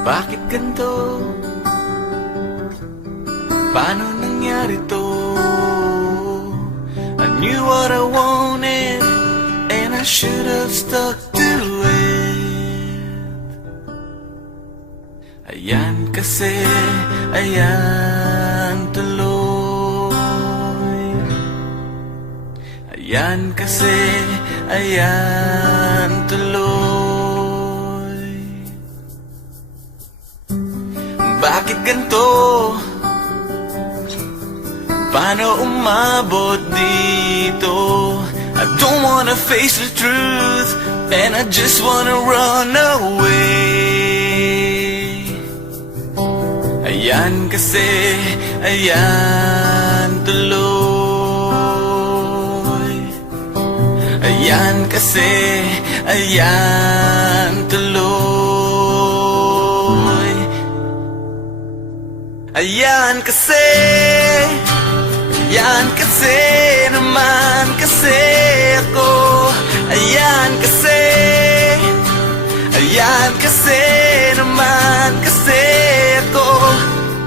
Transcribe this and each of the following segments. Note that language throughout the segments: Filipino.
Bakit ganito? Paano nangyari to? I knew what I wanted and I should have stuck to it. Ayan kasi, ayan tuloy. Ayan kasi, ayan tuloy. Bakit ganito? Paano umabot dito? I don't wanna face the truth and I just wanna run away. Ayan kasi, ayan tuloy. Ayan kasi, ayan tuloy. Ayan kasi, ayan kasi naman kasi ako. Ayan kasi, ayan kasi naman kasi ako.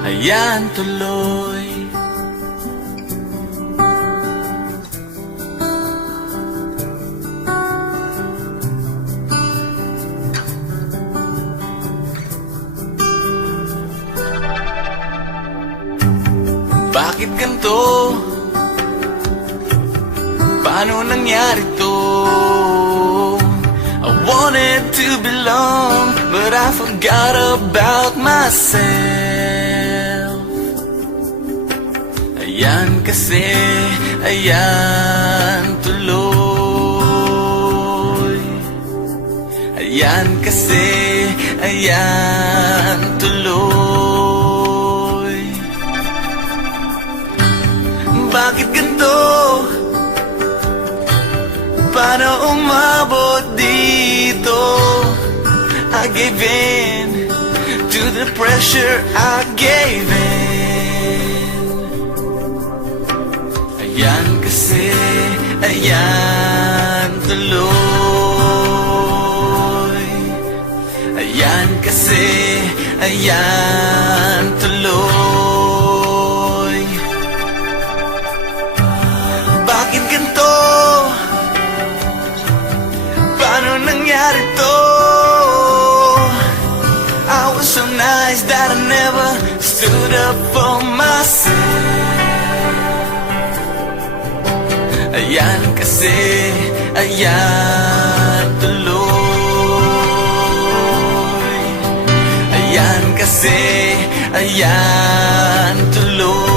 Ayan tuloy. Bakit ganito? Paano nangyari to? I wanted to belong, but I forgot about myself. Ayan kasi, ayan tuloy. Ayan kasi, ayan tuloy. Bakit ganito? Paano umabot dito? I gave in to the pressure, I gave in. Ayan kasi, ayan tuloy. Ayan kasi, ayan tuloy. Bakit ganito? Paano nangyari to? I was so nice that I never stood up for myself. Ayan kasi, ayan tuloy. Ayan kasi, ayan tuloy.